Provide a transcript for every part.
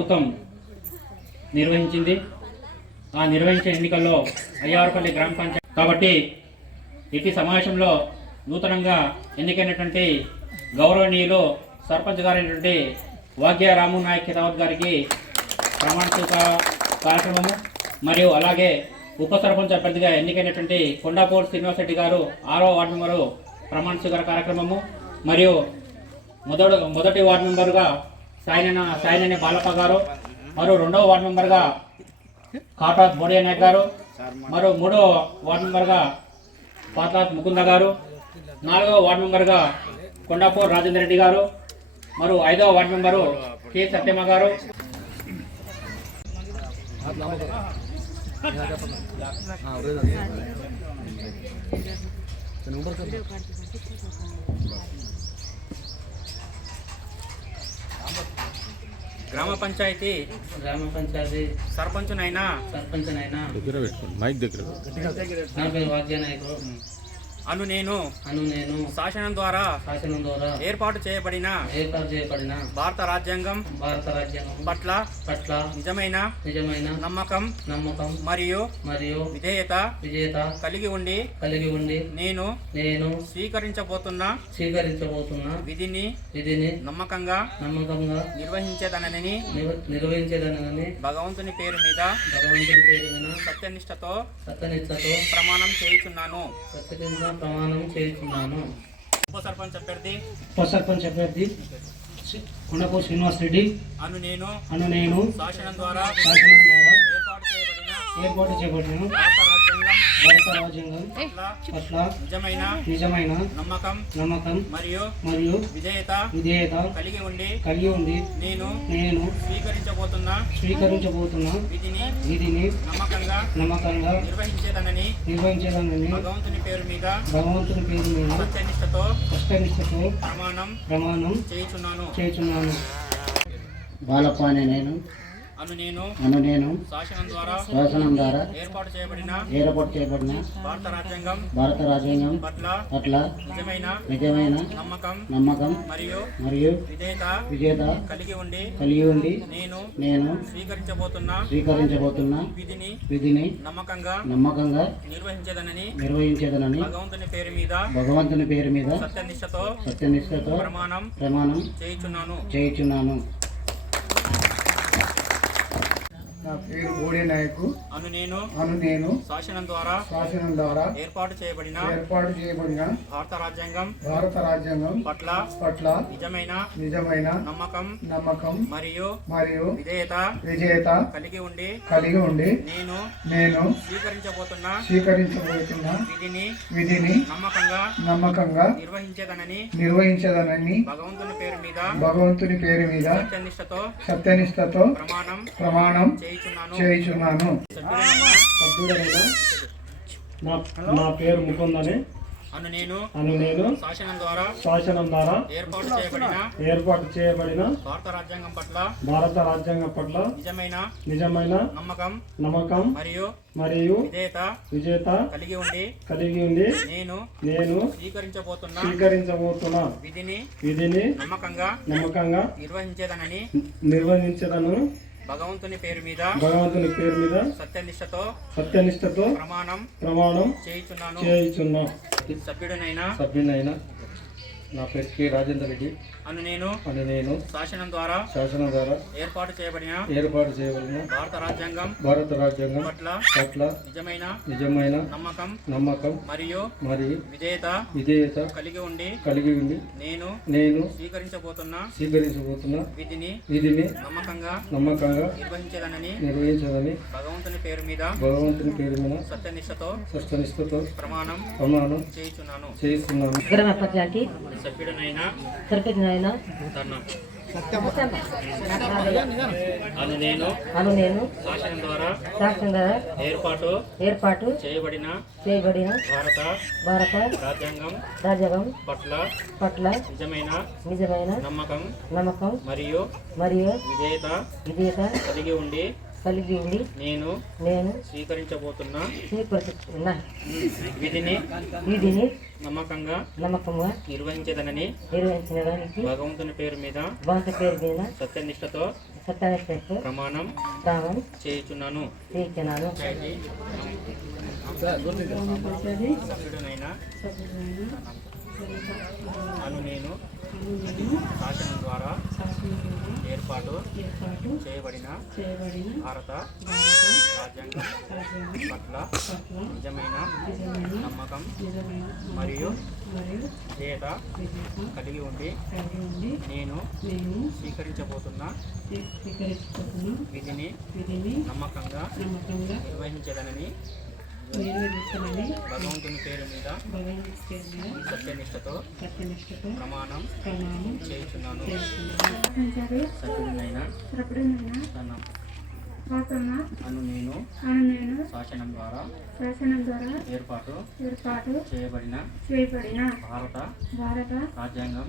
ప్రభుత్వం నిర్వహించింది. ఆ నిర్వహించిన ఎన్నికల్లో అయ్యారుపల్లి గ్రామ పంచాయతీ కాబట్టి ఇటు సమావేశంలో నూతనంగా ఎన్నికైనటువంటి గౌరవనీయులు సర్పంచ్ గారైనటువంటి వాగ్య రాము నాయక్ ఖితావత్ గారికి ప్రమాణ కార్యక్రమము మరియు అలాగే ఉప సర్పంచ్ అభ్యర్థిగా ఎన్నికైనటువంటి కొండాపూర్ శ్రీనివాస్ రెడ్డి గారు 6వ వార్డు మెంబరు ప్రమాణ స్వీకార కార్యక్రమము మరియు మొదటి వార్డు మెంబరుగా సాయినేని బాలప్ప గారు, మరియు 2వ వార్డు మెంబర్గా కాటాత్ బోడియా నాయక్ గారు, మరియు 3వ వార్డు మెంబర్గా పాతాత్ ముకుంద గారు, 4వ వార్డు మెంబర్గా కొండాపూర్ రాజేందర్ రెడ్డి గారు, మరియు 5వ వార్డు మెంబరు కె సత్యమ్మ గారు. గ్రామ పంచాయతీ సర్పంచునైనా అను నేను శాసనం ద్వారా ఏర్పాటు చేయబడిన భారత రాజ్యాంగం పట్ల నిజమైన నమ్మకం మరియు విధేయత కలిగి ఉండి నేను స్వీకరించబోతున్న విధిని నమ్మకంగా నిర్వహించేదనని భగవంతుని పేరు మీద సత్యనిష్టతో ప్రమాణం చేయుచున్నాను. ఉప సర్పంచ్ అభ్యర్థి కొండపూర్ శ్రీనివాస్ రెడ్డి అను నేను శాసనం ద్వారా ఏర్పాటు చేయబడిన భారత రాజ్యాంగం పట్ల నిజమైన నమ్మకం మరియు విధేయత కలిగి ఉండి నేను స్వీకరించబోతున్న విధిని నమ్మకంగా నిర్వహించేదనని భగవంతుని పేరు మీద సత్యనిష్టతో ప్రమాణం చేయుచున్నాను. బాలప్ప అనే నేను శాసనం ద్వారా ఏర్పాటు చేయబడిన భారత రాజ్యాంగం పట్ల నిజమైన నమ్మకం మరియు విధేయత కలిగి ఉండి నేను స్వీకరించబోతున్న విధిని నమ్మకంగా నిర్వహించేదనని భగవంతుని పేరు మీద సత్యనిష్టతో ప్రమాణం చేయుచున్నాను. నా పేరు బోడే నాయకు అను నేను శాసనం ద్వారా ఏర్పాటు చేయబడిన భారత రాజ్యాంగం పట్ల నిజమైన నమ్మకం మరియు విధేయత కలిగి ఉండి నేను స్వీకరించబోతున్న విధిని నమ్మకంగా నిర్వహించేదనని భగవంతుని పేరు మీద సత్యనిష్టతో ప్రమాణం చేయుచున్నాను. నా పేరు ముకుందని అను నేను శాసనం ద్వారా ఏర్పాటు చేయబడిన భారత రాజ్యాంగం పట్ల నిజమైన నమ్మకం మరియు విజేత కలిగి ఉండి నేను స్వీకరించబోతున్న విధిని నమ్మకంగా నిర్వహించదను భగవంతుని పేరు మీద సత్యనిష్టతో ప్రమాణం చేయుచున్నా. సభ్యునైనా నా పేరు కె రాజేందర్ రెడ్డి అను నేను శాసనం ద్వారా ఏర్పాటు చేయబడిన భారత రాజ్యాంగం పట్ల నిజమైన నమ్మకం మరియు విధేయత కలిగి ఉండి నేను స్వీకరించబోతున్న విధిని నమ్మకంగా నిర్వహించేదనని భగవంతుని పేరు మీద సత్యనిష్టతో ప్రమాణం చేస్తున్నాను. సభ్యుడనైనా అను నేను శాసనం ద్వారా ఏర్పాటు చేయబడిన భారత రాజ్యాంగం పట్ల నిజమైన నమ్మకం మరియు విధేయత కలిగి ఉండి నేను స్వీకరించబోతున్న విధిని నమ్మకంగా నిర్వహించేదనని భగవంతుని పేరు మీద సత్యనిష్టతో సత్యనిష్టతో ప్రమాణం ప్రమాణం చేయుచున్నాను. చేయించున్నాను. సభ్యుడనైన అను నేను శాసనం ద్వారా ఏర్పాటు చేయబడిన భారత రాజ్యాంగం పట్ల నిజమైన నమ్మకం మరియు విధేయత కలిగి ఉండి నేను స్వీకరించబోతున్న విధిని నమ్మకంగా నిర్వహించదనని భగవంతుని పేరు మీద సత్యనిష్టతో ప్రమాణం చేయుచున్నాను. సభ్యుడనైన అను నేను శాసనం ద్వారా ఏర్పాటు చేయబడిన భారత రాజ్యాంగం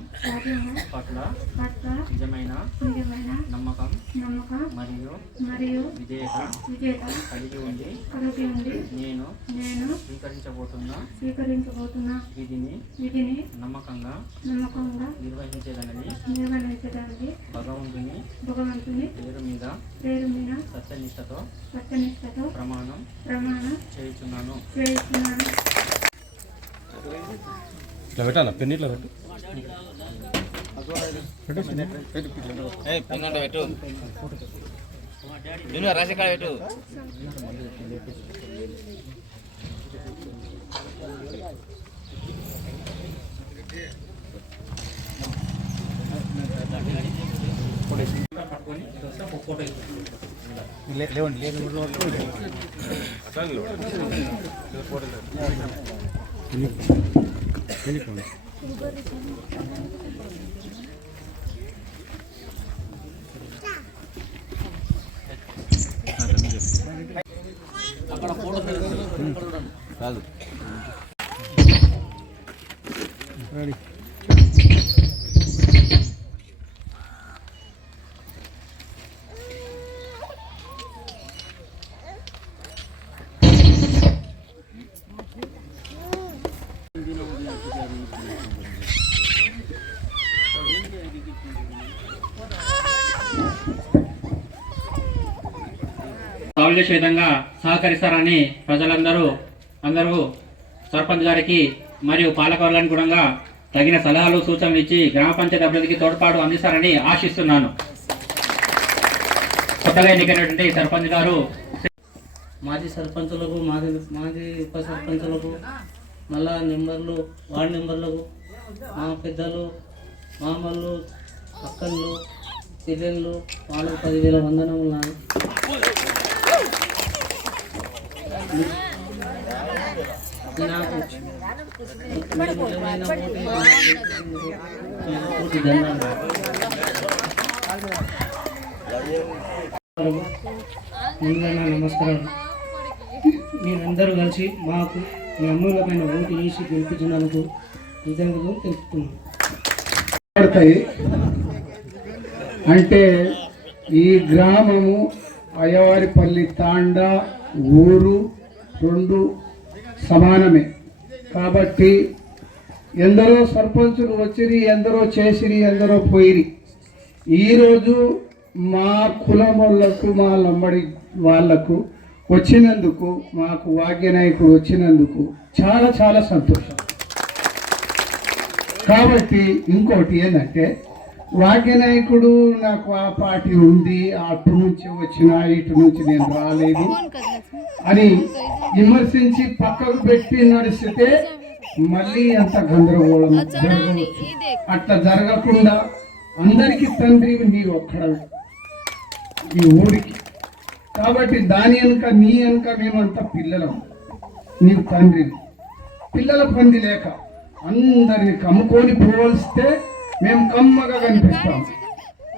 పట్ల నిజమైన నమ్మకం మరియు విధేయత కలిగి ఉండి నేను స్వీకరించబోతున్న విధిని నమ్మకంగా నిర్వహించేదనని భగవంతుని పేరు మీద సత్యనిష్టతో ప్రమాణం చేయుచున్నాను. ఇట్లా పెట్టాలా పెన్ ఇట్లా పెట్టు రాసి కాడ పెట్టు. లేవండి కాదు సాల్వ్ చేసే విధంగా సహకరిస్తారని అందరూ సర్పంచ్ గారికి మరియు పాలకవర్గానికి కూడా తగిన సలహాలు సూచనలు ఇచ్చి గ్రామ పంచాయతీ అభివృద్ధికి తోడ్పాటు అందిస్తారని ఆశిస్తున్నాను. కొత్తగా ఎన్నికైనటువంటి సర్పంచ్ గారు మాజీ సర్పంచులకు మాజీ ఉప సర్పంచులకు మళ్ళా నెంబర్లు వార్డు నెంబర్లకు మా పెద్దలు మామళ్ళు అక్కళ్ళు చెల్లెళ్ళు వాళ్ళకు 10,000 వందనములు. నాకు ముందుగా నా నమస్కారం. మీరందరూ కలిసి మాకు మీ అమూల్యమైన ఓటు వేసి గెలిపించినందుకు కృతజ్ఞతలు తెలుపుతున్నాను. అంటే ఈ గ్రామము అయ్యవారిపల్లి తాండా ఊరు 2 సమానమే కాబట్టి ఎందరో సర్పంచులు వచ్చిరి, ఎందరో చేసిరి, ఎందరో పోయిరి. ఈరోజు మా కులం వాళ్ళకు మా లంబడి వాళ్లకు వచ్చినందుకు మాకు వాగ్యనాయకుడు వచ్చినందుకు చాలా చాలా సంతోషం. కాబట్టి ఇంకోటి ఏంటంటే వాగ్యనాయకుడు నాకు ఆ పార్టీ ఉంది, అటు నుంచి వచ్చినా ఇటు నుంచి నేను రాలేదు అని విమర్శించి పక్కకు పెట్టి నడిస్తే మళ్ళీ అంత గందరగోళం జరగవచ్చు. అట్లా జరగకుండా అందరికీ తండ్రి నీ ఒక్కడవి ఈ ఊరికి. కాబట్టి దాని వెనుక నీ వెనుక మేమంతా పిల్లలం, నీ తండ్రిని. పిల్లల పంది లేక అందరిని కమ్ముకొని పోవలిస్తే మేము కమ్మగా కనిపిస్తాం.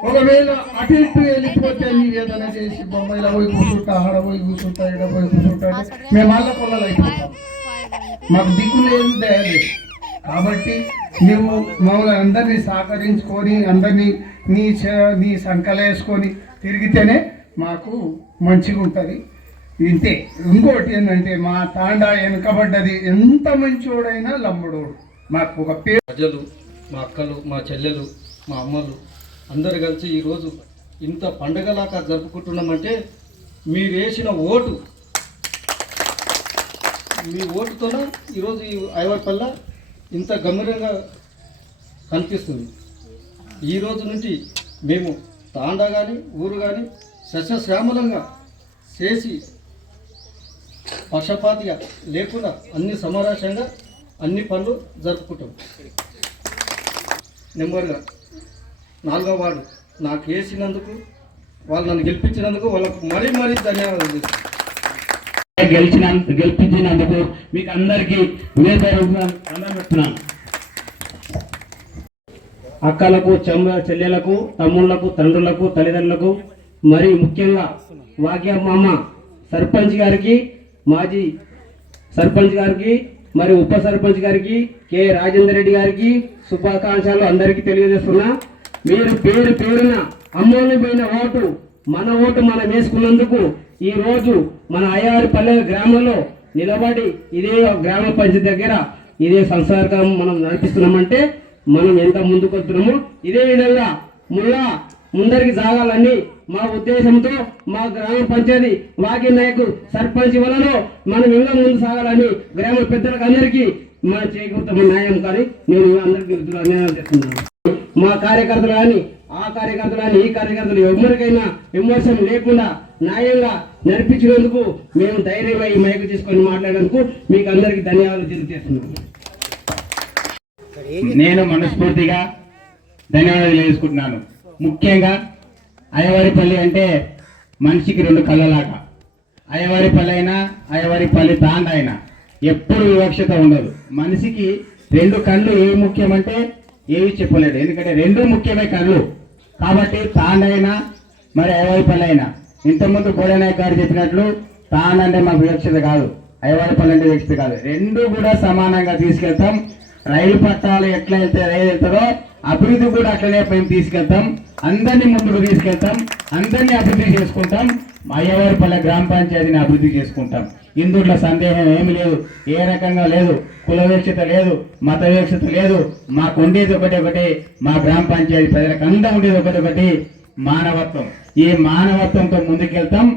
ఒకవేళ అటు ఇటు వెళ్ళిపోతే నీ ఏదైనా చేసి బొమ్మాయిలో పోయి కూర్చుంటా, ఆడ పోయి కూర్చుంటా, ఇక్కడ పోయి కూర్చుంటా అంటే మేము అల్ల పొల్లలు అయిపోతాం. మాకు దిక్కులేదు, దయలేదు. కాబట్టి నువ్వు మమ్మల్ని అందరినీ సహకరించుకొని అందరినీ నీ సంకలేసుకొని తిరిగితేనే మాకు మంచిగా ఉంటుంది. ఇంతే. ఇంకోటి ఏంటంటే మా తాండా వెనుకబడ్డది. ఎంత మంచోడైనా లంబడోడు. మాకు ఒక పేరు ప్రజలు, మా అక్కలు, మా చెల్లెలు, మా అమ్మలు అందరు కలిసి ఈరోజు ఇంత పండగలాగా జరుపుకుంటున్నామంటే మీరు వేసిన ఓటు, మీ ఓటుతోనే ఈరోజు ఈ ఐవర్పల్ల ఇంత గంభీరంగా కనిపిస్తుంది. ఈ రోజు నుంచి మేము తాండా కానీ ఊరు కానీ సస్యశ్యామలంగా చేసి పక్షపాతిగా లేకుండా అన్ని సమావేశంగా అన్ని పనులు జరుపుకుంటాం. నెంబర్గా 4వ వార్డు నాకు వేసినందుకు, వాళ్ళు నన్ను గెలిపించినందుకు వాళ్ళకు మరీ మరీ ధన్యవాదాలు గెలిపించినందుకు మీకు అందరికీ పెడుతున్నాను. అక్కలకు, చెల్లెలకు, తమ్ముళ్లకు, తండ్రులకు, తల్లిదండ్రులకు, మరి ముఖ్యంగా వాక్యమ్మ సర్పంచ్ గారికి, మాజీ సర్పంచ్ గారికి, మరి ఉప సర్పంచ్ గారికి, కె రాజేందర్ రెడ్డి గారికి శుభాకాంక్షలు అందరికీ తెలియజేస్తున్నా. మీరు పేరు పేరున అమూల్యమైన ఓటు, మన ఓటు మనం వేసుకున్నందుకు ఈ రోజు మన అయ్యవారిపల్లె గ్రామంలో నిలబడి ఇదే గ్రామ పంచాయతీ దగ్గర ఇదే సంసారం మనం నడిపిస్తున్నామంటే మనం ఎంత ముందుకు వస్తున్నామో ఇదే విధంగా ముందరికి సాగాలని మా ఉద్దేశంతో మా గ్రామ పంచాయతీ వాకి నాయకు సర్పంచ్ వలలో మనం ఇంకా ముందు సాగాలని గ్రామ పెద్దలకు అందరికీ మా చేకూరుతామని న్యాయం కానీ నేను అందరికీ అన్యాయం చేస్తున్నాను. మా కార్యకర్తలు కానీ ఆ కార్యకర్తలు కానీ ఈ కార్యకర్తలు ఎవరికైనా విమర్శం లేకుండా న్యాయంగా నడిపించినందుకు మేము ధైర్యంగా ఈ మైకు తీసుకొని మాట్లాడేందుకు మీకు అందరికీ ధన్యవాదాలు తెలియజేస్తున్నాను. నేను మనస్ఫూర్తిగా ధన్యవాదాలు తెలుసుకుంటున్నాను. ముఖ్యంగా అయ్యవారిపల్లి అంటే మనిషికి 2 కళ్ళలాగా. అయ్యవారిపల్లి అయినా అయ్యవారిపల్లి తాండ అయినా ఎప్పుడు వివక్షత ఉండదు. మనిషికి 2 కళ్ళు ఏవి ముఖ్యమంటే ఏవి చెప్పలేడు, ఎందుకంటే 2 ముఖ్యమే కళ్ళు. కాబట్టి తాండ అయినా మరి అయ్యవారిపల్లి అయినా, ఇంతకుముందు కోడనాయక్ గారు చెప్పినట్లు తాండ అంటే మాకు వివక్షత కాదు, అయ్యవారిపల్లి అంటే వివక్షత కాదు. 2 కూడా సమానంగా తీసుకెళ్తాం. రైలు పట్టాలు ఎట్లా రైలు వెళ్తారో అభివృద్ధి కూడా అట్లనే మేము తీసుకెళ్తాం. అందరినీ ముందుకు తీసుకెళ్తాం, అందరినీ అభివృద్ధి చేసుకుంటాం. అయ్యవారిపల్లె గ్రామ పంచాయతీని అభివృద్ధి చేసుకుంటాం. ఇందులో సందేహం ఏమి లేదు, ఏ రకంగా లేదు, కుల వివక్షత లేదు, మత వివక్షత లేదు. మాకు ఉండేది ఒకటి, మా గ్రామ పంచాయతీ ప్రజలకు అంతా ఉండేది ఒకటి, మానవత్వం. ఈ మానవత్వంతో ముందుకెళ్తాం.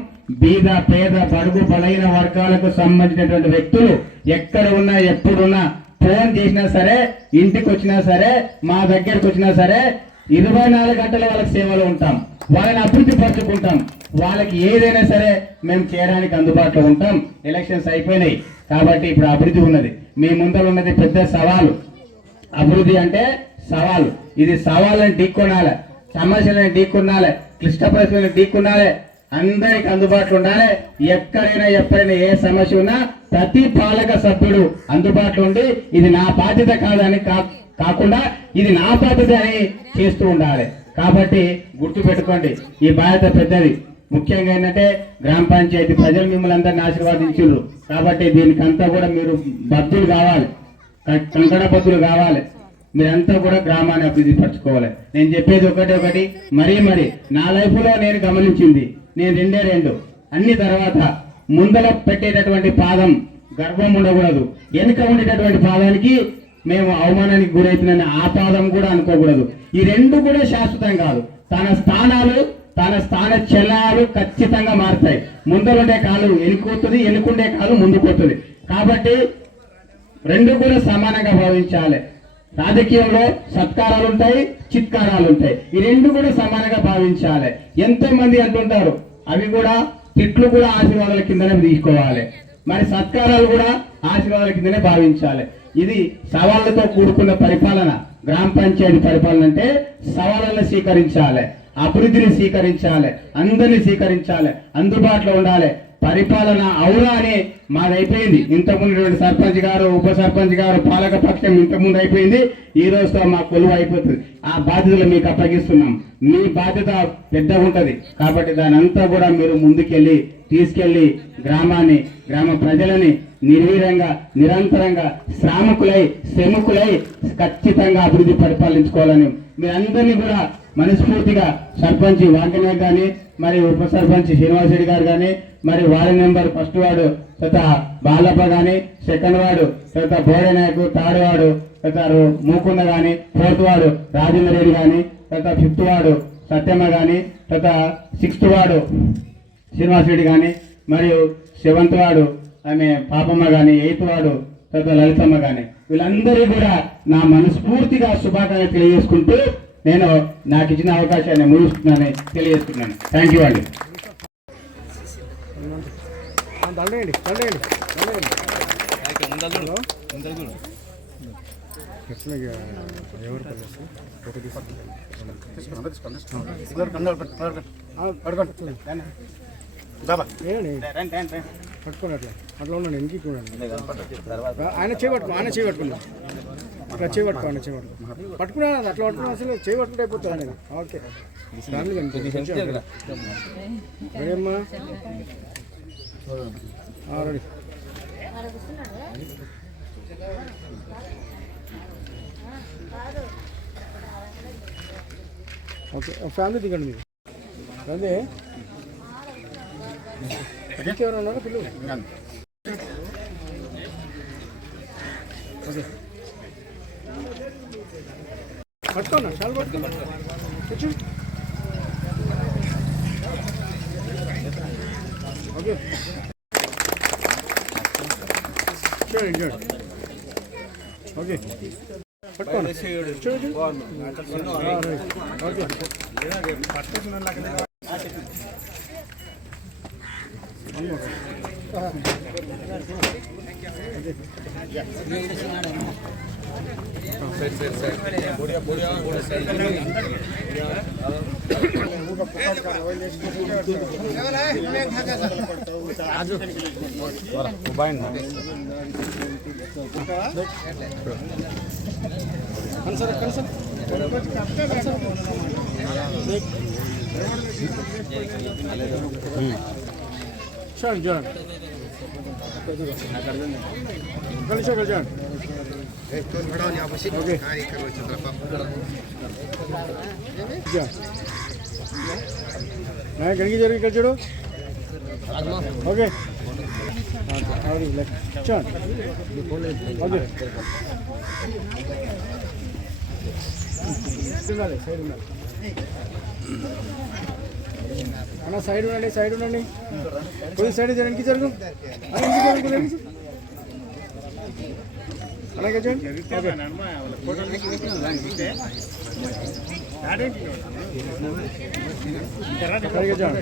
బీద పేద బడుగు బలైన వర్గాలకు సంబంధించినటువంటి వ్యక్తులు ఎక్కడ ఉన్నా ఎప్పుడున్నా ఫోన్ చేసినా సరే, ఇంటికి వచ్చినా సరే, మా దగ్గరకు వచ్చినా సరే 24 గంటల వాళ్ళకి సేవలు ఉంటాం. వాళ్ళని అభివృద్ధి పరుచుకుంటాం. వాళ్ళకి ఏదైనా సరే మేము చేయడానికి అందుబాటులో ఉంటాం. ఎలక్షన్స్ అయిపోయినాయి కాబట్టి ఇప్పుడు అభివృద్ధి ఉన్నది. మీ ముందర ఉన్నది పెద్ద సవాలు. అభివృద్ధి అంటే సవాలు. ఇది సవాళ్ళని ఢీకొనాలి, సమస్యలను ఢీకొనాలి, క్లిష్ట పరిస్థితులను ఢీకొనాలి. అందరికి అందుబాటులో ఉండాలి. ఎక్కడైనా ఎప్పుడైనా ఏ సమస్య ఉన్నా ప్రతి పాలక సభ్యుడు అందుబాటులో ఉండి ఇది నా బాధ్యత కాదని కాకుండా ఇది నా బాధ్యత అని చేస్తూ ఉండాలి. కాబట్టి గుర్తు పెట్టుకోండి, ఈ బాధ్యత పెద్దది. ముఖ్యంగా ఏంటంటే గ్రామ పంచాయతీ ప్రజలు మిమ్మల్ని అందరిని ఆశీర్వాదించారు కాబట్టి దీనికంతా కూడా మీరు బద్దులు కావాలి, కంకణ బద్దులు కావాలి. మీరంతా కూడా గ్రామాన్ని అభివృద్ధి పరచుకోవాలి. నేను చెప్పేది ఒకటి మరీ నా లైఫ్లో నేను గమనించింది, నేను 2 అన్ని తర్వాత ముందర పెట్టేటటువంటి పాదం గర్వం ఉండకూడదు. వెనుక ఉండేటటువంటి పాదానికి మేము అవమానానికి గురవుతుందని ఆ పాదం కూడా అనుకోకూడదు. ఈ 2 కూడా శాశ్వతం కాదు. తన స్థాన చలనాలు ఖచ్చితంగా మారుతాయి. ముందరుండే కాలు వెనుకొస్తుంది, వెనుకుండే కాలు ముందుకొస్తుంది. కాబట్టి 2 కూడా సమానంగా భావించాలి. రాజకీయంలో సత్కారాలు ఉంటాయి, చిత్కారాలు ఉంటాయి. ఈ 2 కూడా సమానంగా భావించాలి. ఎంతో మంది అంటుంటారు, అవి కూడా తిట్లు కూడా ఆశీర్వాదాల కిందనే తీసుకోవాలి, మరి సత్కారాలు కూడా ఆశీర్వాదాల కిందనే భావించాలి. ఇది సవాళ్లతో కూడుకున్న పరిపాలన. గ్రామ పంచాయతీ పరిపాలన అంటే సవాళ్ళను స్వీకరించాలి, అభివృద్ధిని స్వీకరించాలి, అందరినీ స్వీకరించాలి, అందుబాటులో ఉండాలి. పరిపాలన అవునా అని మాదైపోయింది. ఇంతకుముందు సర్పంచ్ గారు, ఉప సర్పంచ్ గారు, పాలక పక్షం ఇంతకుముందు అయిపోయింది. ఈ రోజుతో మా కొలువు అయిపోతుంది. ఆ బాధ్యతలు మీకు అప్పగిస్తున్నాం. మీ బాధ్యత పెద్దగా ఉంటది కాబట్టి దాని అంతా కూడా మీరు ముందుకెళ్ళి తీసుకెళ్లి గ్రామాన్ని, గ్రామ ప్రజలని నిర్వీర్యంగా నిరంతరంగా శ్రమకులై ఖచ్చితంగా అభివృద్ధి పరిపాలించుకోవాలని మీరందరినీ కూడా మనస్ఫూర్తిగా సర్పంచ్ వాంకనాయక్ కానీ, మరి ఉప సర్పంచ్ శ్రీనివాస్ రెడ్డి గారు కానీ, మరి వార్డు నెంబర్ 1st వార్డు తర్వాత బాలప్ప కానీ, 2nd వార్డు తర్వాత బోడే నాయకు, 3rd వార్డు తర్వాత మూకుంద కానీ, 4th వార్డు రాజేంద్ర రెడ్డి కానీ, తర్వాత 5th వార్డు సత్యమ్మ కానీ, తర్వాత 6th వార్డు శ్రీనివాస్ రెడ్డి కానీ, మరియు 7th వార్డు ఆమె పాపమ్మ కానీ, 8th వార్డు తర్వాత లలితమ్మ కానీ, వీళ్ళందరూ కూడా నా మనస్ఫూర్తిగా శుభాకాంక్షలు తెలియజేసుకుంటూ నేను నాకు ఇచ్చిన అవకాశాన్ని ముగిస్తున్నానని తెలియజేస్తున్నాను. థ్యాంక్ యూ అండి. పట్టుకోండి అట్లా ఉండండి ఇంటికి చూడండి. ఆయన చేయబట్టుకున్నా అట్లా చేయబట్టుకోండి పట్టుకున్నా అట్లా పట్టుకున్నా అసలు చేయబట్టుకుంటే అయిపోతుంది. ఓకే రెడీమ్మా రెడీ. ఓకే ఫ్యామిలీ దిగండి మీరు. అదే ఇంకెవరు ఉన్నారో పిల్లలు. ఓకే పట్టుకోన్నా చాలా పట్టుకున్నా కూర్చో. ఓకే చూడండి ఓకే పట్టుకోండి చూడండి. ఓకే చూడండి చూడండి కలిసి చూడండి. గడికి జరిగి ఇక్కడ చూడు. ఓకే చూడండి. ఓకే సైడ్ ఉండాలి అన్న. సైడ్ ఉండండి కొద్ది సైడ్ వెనక్కి జరుగు. అలాగే చూడండి. అలాగే చూడండి.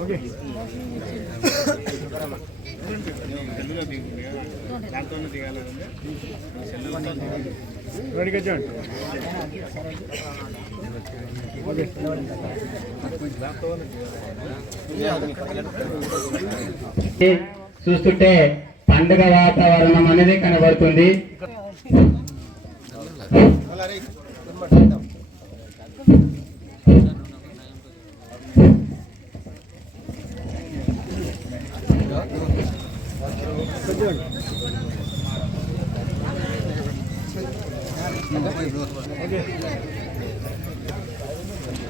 ఓకే రెడీగా చూడండి. ఓకే చూస్తుంటే పండుగ వాతావరణం అనేది కనబడుతుంది.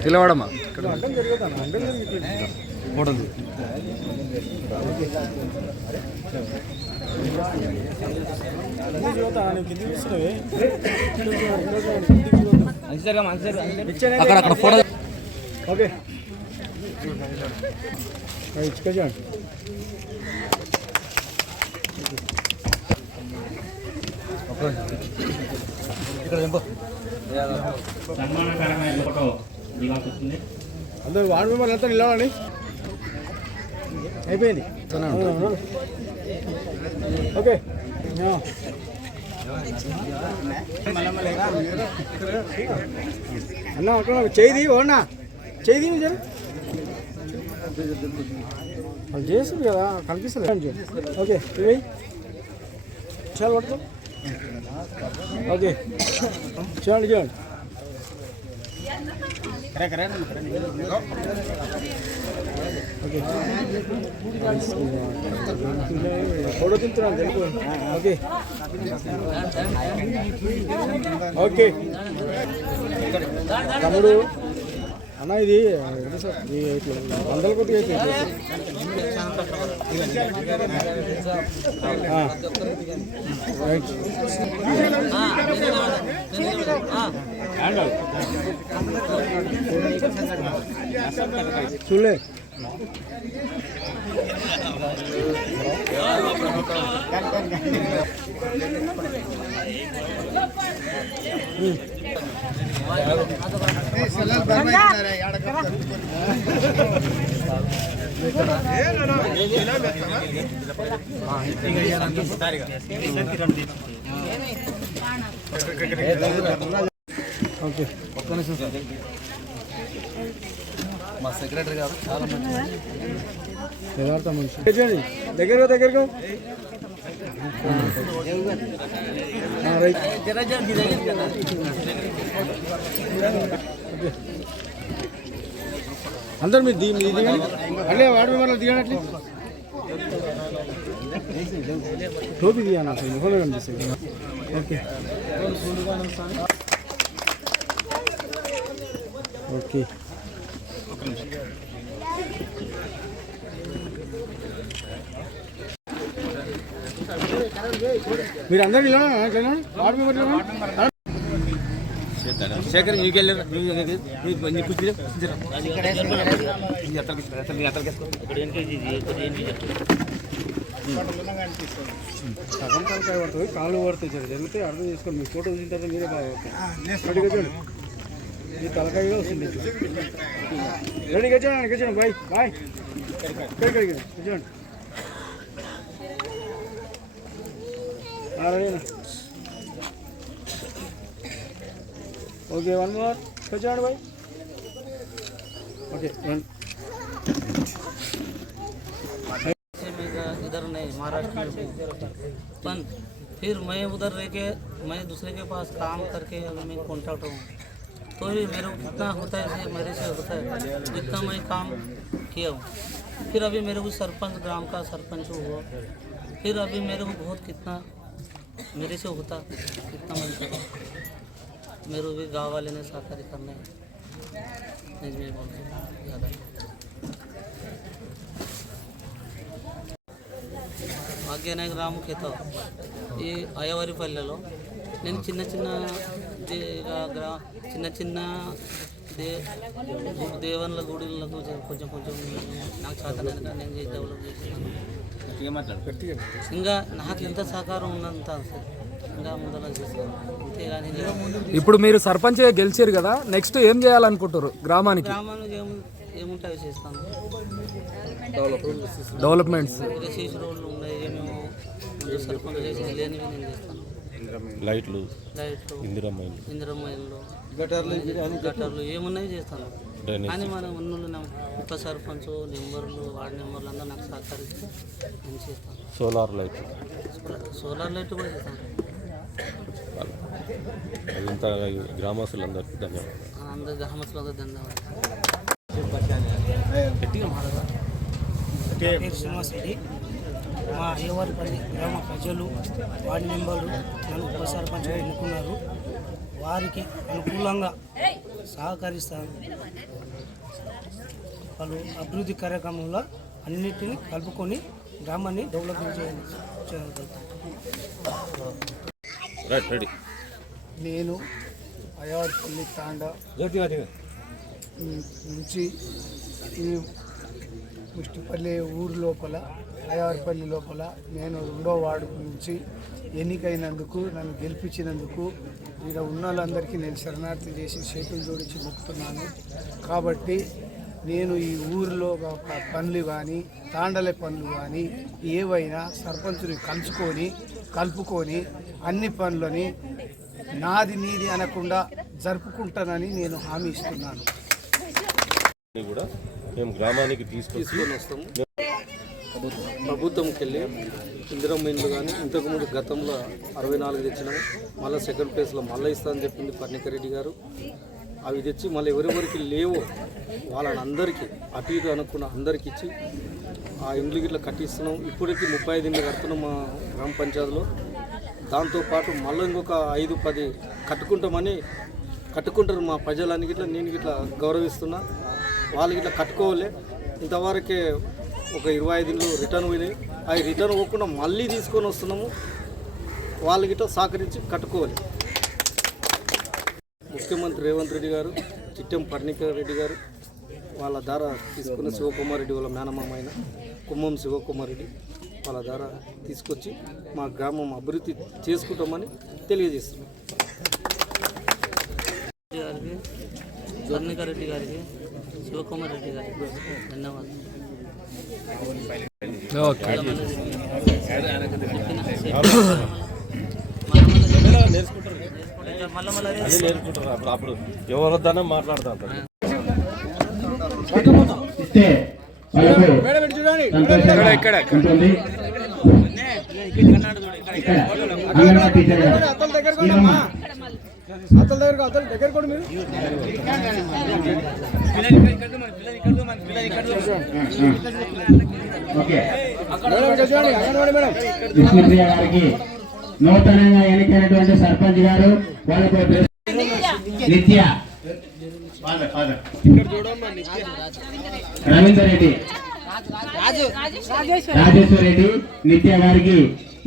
నిలబడమ్మా అక్కడ ఫోటో. ఓకే ఇచ్చుకోండి. సన్మానకరమైన ఫోటో దిగాల్సి వస్తుంది. అందరూ వార్డు మెంబర్లు అంతా నిలవండి. అయిపోయింది. ఓకే అన్న అక్కడ చేయి ఓనా చేయి జర వాళ్ళు చేస్తుంది కదా కనిపిస్తుంది. ఓకే ఇవి చాలా పట్టుకో. ఓకే చూడండి చూడండి ఓకే ఫోటో తింటున్నాను తెలుగు ఓకే ఓకే తమ్ముడు అన్న ఇది ఎంత సార్ ఇది 100 కోట్లు అయితే చూడలే ఓకే ఒక్క నిమిషం సార్ మా సెక్రటరీ గారు చాలా యథార్థ మనిషి దగ్గరగా అందరు మీరు దిగండి అట్లే వాడు మెంబర్లు దిగండి అట్లే టోపీ దిగాను అసలు ముఖంలో కనిపిస్తుంది ఓకే ఓకే మీరు అందరూ ఇలా వార్డు మెంబర్ శేఖర్ మీకు వెళ్ళారు సగం తలకాయ పడుతుంది కాళ్ళు పడుతుంది సార్ జరిగితే అర్థం చేసుకోండి మీ ఫోటో చూసిన తర్వాత మీరే బాగా చూడండి మీ తలకాయగా వస్తుంది రెడీగా చూడండి బాయ్ బాయ్ చూడండి ఓకే 1 more చూడండి బాయ్ ఓకే इधर नहीं महाराष्ट्र में पर फिर मैं उधर रह के मैं दूसरे के पास काम करके अगर मैं कॉन्ट्रैक्टर हूँ तो भी मेरे को कितना होता है ऐसे मेरे से होता है जितना मैं काम किया हूँ फिर अभी मेरे को सरपंच ग्राम का सरपंच हुआ फिर अभी मेरे को बहुत कितना मेरे से होता कितना मैं करूँ मेरे को भी गाँव वाले ने सहकारी करना है नहीं मैं बोलती ज़्यादा భాగ్యనాయక రాము కేత ఈ అయ్యవారిపల్లెలో నేను చిన్న చిన్న దేవన్ల గుడిలకు కొంచెం నాకు చేతనైనా నేను డెవలప్ చేసి ఇంకా నాకు ఎంత సహకారం ఉన్నంత ఇంకా ముందర చేస్తాను అంతేగాని ఇప్పుడు మీరు సర్పంచ్ గెలిచారు కదా నెక్స్ట్ ఏం చేయాలనుకుంటారు గ్రామానికి ఏముంటాయో చేస్తాను డెవలప్మెంట్స్ సీసీ రోడ్లు ఉన్నాయి ఏమేమో ముందు సర్పంచ్ చేసి లేనివి నేను చేస్తాను లైట్లు ఇందిరమ్మ ఇల్లు గటర్లు ఏమున్నాయి చేస్తాను కానీ మనం ఉన్నోళ్ళు ఉప సర్పంచ్ నెంబర్లు వార్డు నెంబర్లు అందరూ నాకు సహకరించి నేను చేస్తాను సోలార్ లైట్ కూడా చేస్తాను అదంతా గ్రామస్తులందరికీ ధన్యవాదాలు అందరు గ్రామస్తులందరూ ధన్యవాదాలు శ్రీనివాసరెడ్డి మా అయ్యవారిపల్లి గ్రామ ప్రజలు వార్డు మెంబర్లు నన్ను ఉప సర్పంచ్గా ఎన్నుకున్నారు వారికి అనుకూలంగా సహకరిస్తాను వాళ్ళు అభివృద్ధి కార్యక్రమంలో అన్నిటిని కలుపుకొని గ్రామాన్ని డెవలప్మెంట్ చేయగలుగుతాం నేను అయ్యవారిపల్లి తాండా నుంచి ఈ ముష్టిపల్లి ఊరు లోపల అయ్యవారిపల్లి లోపల నేను 2వ వార్డు నుంచి ఎన్నికైనందుకు నన్ను గెలిపించినందుకు ఇక్కడ ఉన్న వాళ్ళందరికీ నేను శరణార్థి చేసి చేతులు జోడించి మొక్కుతున్నాను. కాబట్టి నేను ఈ ఊరిలో పనులు కానీ తాండలే పనులు కానీ ఏవైనా సర్పంచుని కలుపుకొని అన్ని పనులని నాది నీది అనకుండా జరుపుకుంటానని నేను హామీ ఇస్తున్నాను. కూడా మేము గ్రామానికి తీసుకొని వస్తాము. ప్రభుత్వంకి వెళ్ళి ఇందిరమ్మ ఇండ్లు కానీ ఇంతకుముందు గతంలో 64 తెచ్చినాము. మళ్ళీ సెకండ్ ప్లేస్లో మళ్ళీ ఇస్తా అని చెప్పింది పర్ణికారెడ్డి గారు. అవి తెచ్చి మళ్ళీ ఎవరెవరికి లేవో వాళ్ళని అందరికీ అటు ఇటు అనుకున్న అందరికి ఇచ్చి ఆ ఇండ్లు గిట్లా కట్టిస్తున్నాం. ఇప్పటికీ 35 ఇండ్లు కడుతున్నాం మా గ్రామ పంచాయతీలో. దాంతోపాటు మళ్ళీ ఇంకొక 5-10 కట్టుకుంటారు మా ప్రజలని గిట్లా నేను గిట్లా గౌరవిస్తున్నా. వాళ్ళు గిట్లా కట్టుకోవాలి. ఇంతవరకే ఒక 25 ఇండ్లు రిటర్న్ పోయినాయి. అవి రిటర్న్ పోకుండా మళ్ళీ తీసుకొని వస్తున్నాము. వాళ్ళు గిట్లా సహకరించి కట్టుకోవాలి. ముఖ్యమంత్రి రేవంత్ రెడ్డి గారు, చిట్టెం పర్ణికారెడ్డి గారు వాళ్ళ ద్వారా తీసుకున్న శివకుమార్ రెడ్డి వాళ్ళ మేనమామ అయిన కుమ్మం శివకుమార్ రెడ్డి వాళ్ళ ద్వారా తీసుకొచ్చి మా గ్రామం అభివృద్ధి చేసుకుంటామని తెలియజేస్తున్నాం. పర్ణికారెడ్డి గారికి, శివకుమార్ రెడ్డి గారికి ధన్యవాదాలు. అప్పుడు ఎవరు వద్దన్నా మాట్లాడతాం. ఇస్తే వాళ్ళకు సంతోషంగా ఉంటుంది. ఇక్కడ అంగన్వాడీ టీచర్ గారు ఈయనమ్మ. ఓకే, విష్ణుప్రియ గారికి నూతనంగా ఎన్నికైనటువంటి సర్పంచ్ గారు వాళ్ళకు నిత్య రవీందర్ రెడ్డి, రాజేశ్వర్ రెడ్డి, నిత్య గారికి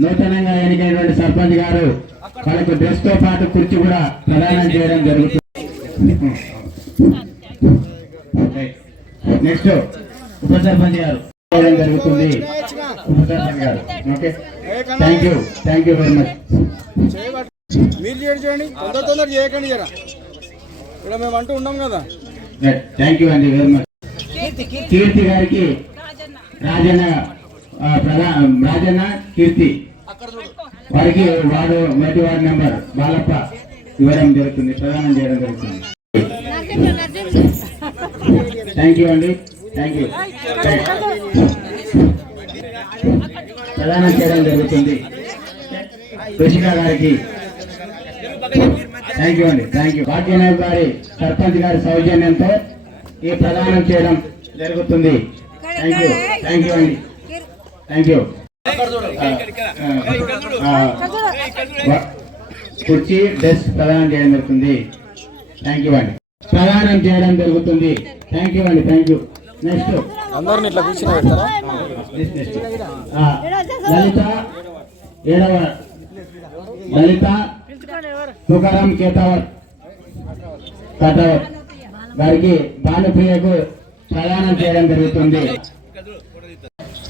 నూతనంగా ఎన్నికైనటువంటి సర్పంచ్ గారు వాళ్ళకు డ్రెస్ తో పాటు కుర్చీ కూడా ప్రదానం చేయడం జరుగుతుంది. నెక్స్ట్ ఉప సర్పంచ్ గారు చేయడం జరుగుతుంది. ఉప సర్పంచ్ గారు. Okay, thank you very much. మీరు చేయండి, తొందర చేయకండి జరా, ఇక్కడ మేము అంటూ ఉన్నాం కదా. థ్యాంక్ యూ అండి వెరీ మచ్. కీర్తి గారికి రాజన్న కీర్తి వారికి మొదటి వార్డు నెంబర్ బాలప్ప ఇవ్వడం జరుగుతుంది, ప్రదానం చేయడం జరుగుతుంది. థ్యాంక్ యూ అండి, థ్యాంక్ యూ. ప్రదానం చేయడం జరుగుతుంది కృషిక గారికి. థ్యాంక్ యూ అండి, థ్యాంక్ యూ. భాగ్యనాయక్ గారి సర్పంచ్ గారి సౌజన్యంతో ఈ ప్రదానం చేయడం జరుగుతుంది. థ్యాంక్ యూ అండి, థ్యాంక్ యూ. కుర్చీ డ్రెస్ ప్రదానం చేయడం జరుగుతుంది. థ్యాంక్ యూ అండి, ప్రదానం చేయడం జరుగుతుంది. థ్యాంక్ యూ అండి, థ్యాంక్ యూ. నెక్స్ట్ అందరిని ఇట్లా కూర్చొని పెడతారా? లలిత తుకారాం కేతావర్ గారికి భానుప్రియకు ప్రదానం చేయడం జరుగుతుంది.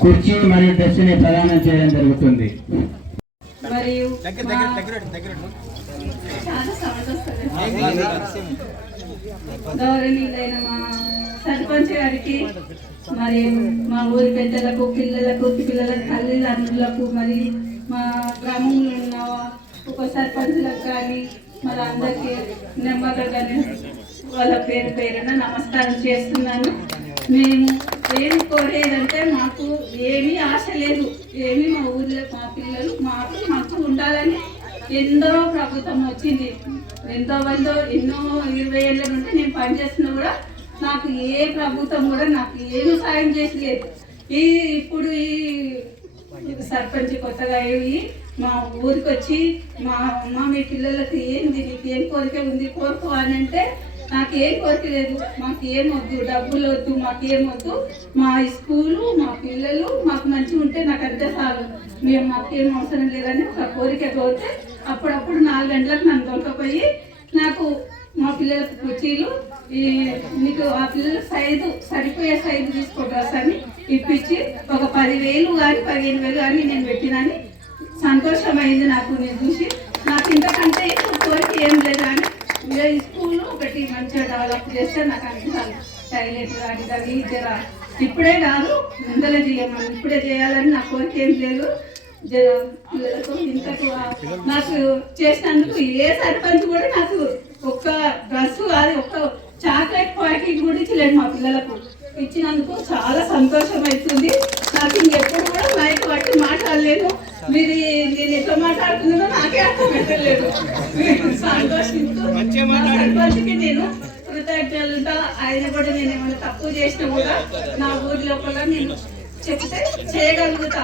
కుర్చీ మరియు డ్రెస్ ని ప్రదానం చేయడం జరుగుతుంది. మరియు గౌరవనీయులైన మా సర్పంచ్ గారికి, మరి మా ఊరి పెద్దలకు, పిల్లలకు, తల్లిదండ్రులకు, మరి మా గ్రామంలో ఉన్న ఉప సర్పంచులకు కానీ మరి అందరికీ నెమ్మదిగా కానీ వాళ్ళ పేరున నమస్కారం చేస్తున్నాను. మేము ఏమి కోరేదంటే మాకు ఏమీ ఆశ లేదు. ఏమీ మా ఊర్లో మా పిల్లలు మాకు ఉండాలని ఎందరో ప్రభుత్వం వచ్చింది. ఎన్నో 20 ఏళ్ళ నుండి నేను పనిచేస్తున్నా కూడా నాకు ఏ ప్రభుత్వం కూడా నాకు ఏమీ సాయం చేసలేదు. ఇప్పుడు ఈ సర్పంచ్ కొత్తగా అయ్యి మా ఊరికి వచ్చి మా అమ్మ మీ పిల్లలకు ఏంది, మీకు ఏం కోరిక ఉంది కోరుకో అని అంటే నాకు ఏం కోరిక లేదు. మాకు ఏమొద్దు, డబ్బులు వద్దు, మాకేమొద్దు. మా స్కూలు, మా పిల్లలు మాకు మంచిగా ఉంటే నాకు అంతే చాలు. మాకేం అవసరం లేదని ఒక కోరిక కోరితే అప్పుడప్పుడు 4 గంటలకు నన్ను తొలకపోయి నాకు మా పిల్లలకు కుర్చీలు మీకు ఆ పిల్లల సరిపోయే సైజు తీసుకోవచ్చు అని ఇప్పించి ఒక 10,000 కానీ 15,000 కానీ నేను పెట్టినని సంతోషమైంది నాకు. నేను చూసి నాకు ఇంతకంటే ఎక్కువ కోరిక ఏం లేదు. కానీ ఈ స్కూల్ ఒకటి మంచిగా డెవలప్ చేస్తే నాకు అనిపించాలి. టాయిలెట్ కానీ అవి జరా ఇప్పుడే కాదు ముందర చేయమని, ఇప్పుడే చేయాలని నా కోరిక ఏం లేదు. పిల్లలకు ఇంతకు నాకు చేసినందుకు ఏ సర్పంచ్ కూడా నాకు ఒక్క డ్రెస్సు అది ఒక్క చాక్లెట్ ప్యాకెట్ కూడా ఇచ్చలేదు. మా పిల్లలకు ఇచ్చినందుకు చాలా సంతోషం అవుతుంది. నాకు ఇంకెప్పుడు కూడా చెప్పలేను. మీరు నేను ఎట్లా మాట్లాడుతున్నానో నాకే అర్థం పెట్టలేదు. సంతోషిస్తూ మా సర్పంచ్కి నేను కృతజ్ఞతలుగా, ఆయన కూడా నేను ఏమైనా తప్పు చేసినా కూడా నా ఊరి లోపల నేను చెప్తే చేయగలుగుతా.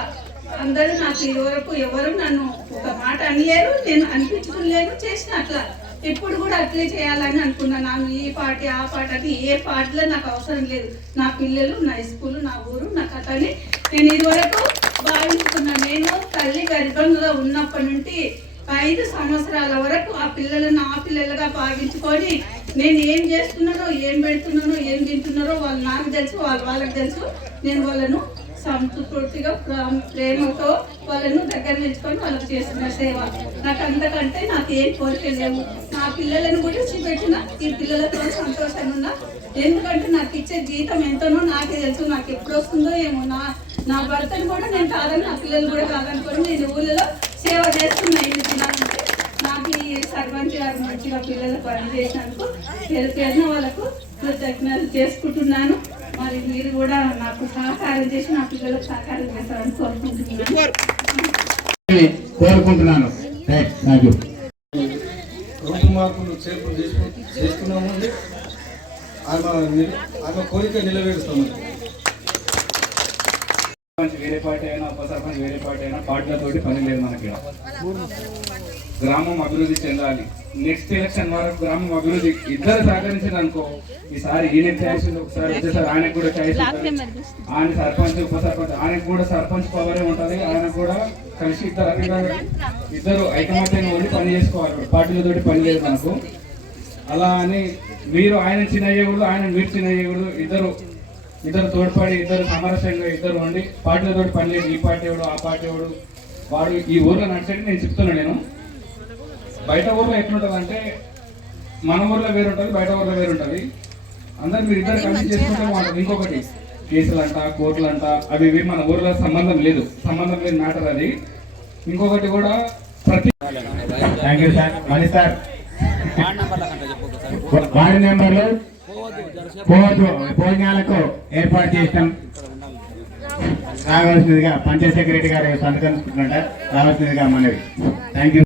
అందరూ నాకు ఇదివరకు ఎవరు నన్ను ఒక మాట అనలేరు, నేను అనిపించుకోలేను, చేసిన అట్లా ఇప్పుడు కూడా అట్లే చేయాలని అనుకున్నాను. నాకు ఈ పార్టీ ఆ పార్టీ అంటే ఏ పార్టీలో నాకు అవసరం లేదు. నా పిల్లలు, నా స్కూలు, నా ఊరు, నా కథని నేను ఇదివరకు భావించుకున్నాను. నేను తల్లి గర్భంగా ఉన్నప్పటి నుండి 5 సంవత్సరాల వరకు ఆ పిల్లలను నా పిల్లలుగా భావించుకొని నేను ఏం చేస్తున్నానో, ఏం పెడుతున్నానో, ఏం తింటున్నారో వాళ్ళు నాకు తెలుసు, వాళ్ళకి తెలుసు. నేను వాళ్ళను సంతృప్తిగా ప్రేమతో వాళ్ళను దగ్గర నిలుచుకొని వాళ్ళకి చేస్తున్న సేవ. నాకు అంతకంటే నాకు ఏం కోరిక లేవు. నా పిల్లలను కూడా పెట్టిన ఈ పిల్లలతో సంతోషంగా ఉన్నా. ఎందుకంటే నాకు ఇచ్చే జీతం ఎంతనో నాకే తెలుసు. నాకు ఎప్పుడు వస్తుందో ఏమో. నా భర్తను కూడా నేను కాదని, నా పిల్లలు కూడా కాదనుకొని నేను ఊళ్ళో సేవ చేస్తున్నా. ఇన్ని దినాలంటే నాకు ఈ సర్పంచ్ గారు మంచిగా పిల్లలకు పని చేసినందుకు పేరున వాళ్ళకు కృతజ్ఞతలు చేసుకుంటున్నాను. మరి మీరు కూడా నాకు సహకారం చేసి నా పిల్లలకు సహకారం చేస్తారని కోరుకుంటున్నాను. రెండు మార్పులు చేర్పులు చేస్తున్నాము. ఆమె కోరిక నిలబెడతామని. వేరే పార్టీ అయినా, ఉప సర్పంచ్ వేరే పార్టీ అయినా, పార్టీలతోటి పని లేదు మనకి. గ్రామం అభివృద్ధి చెందాలి. నెక్స్ట్ ఎలక్షన్ వరకు గ్రామం అభివృద్ధి ఇద్దరు సహకరించారు అనుకో, ఈసారి ఈయన ఛాయిస్ ఒకసారి వచ్చేసారి ఆయనకు కూడా ఛాయిస్ ఉంటుంది. ఆయన సర్పంచ్, ఉప సర్పంచ్, ఆయనకు కూడా సర్పంచ్ పవరే ఉంటుంది. ఆయన కూడా కలిసి ఇద్దరు ఐకమత్యంగా ఉండి పని చేసుకోవాలి. పార్టీలతోటి పని లేదు మనకు. అలా అని మీరు ఆయన చిన్న చేయకూడదు, ఆయన మీరు చిన్న చేయకూడదు. ఇద్దరు తోడ్పడి, ఇద్దరు సామరస్యంగా ఇద్దరు ఉండి పార్టీలతో పని లేదు. ఈ పార్టీ ఎవడు, ఆ పార్టీ ఎవడు, వాడు ఈ ఊర్లో నడిచేది నేను చెప్తున్నాను. నేను బయట ఊర్లో ఎట్లుంటుంది అంటే, మన ఊర్లో వేరుంటుంది, బయట ఊర్లో వేరుంటుంది. అందరు మీరు ఇద్దరు కలిసి చేసుకుంటే బాగుంటుంది. ఇంకొకటి కేసులంట, కోర్టులంట, అవి మన ఊర్లో సంబంధం లేదు మ్యాటర్ అది. ఇంకొకటి కూడా ప్రతి థ్యాంక్ యూ సార్. మళ్ళీ సార్ వార్డు నెంబర్లు భోజనాలకు ఏర్పాటు చేస్తాం. రావాల్సిందిగా పంచాయత్ సెక్రటరీ గారు సంతకం రావాల్సిందిగా మనవి. Thank you.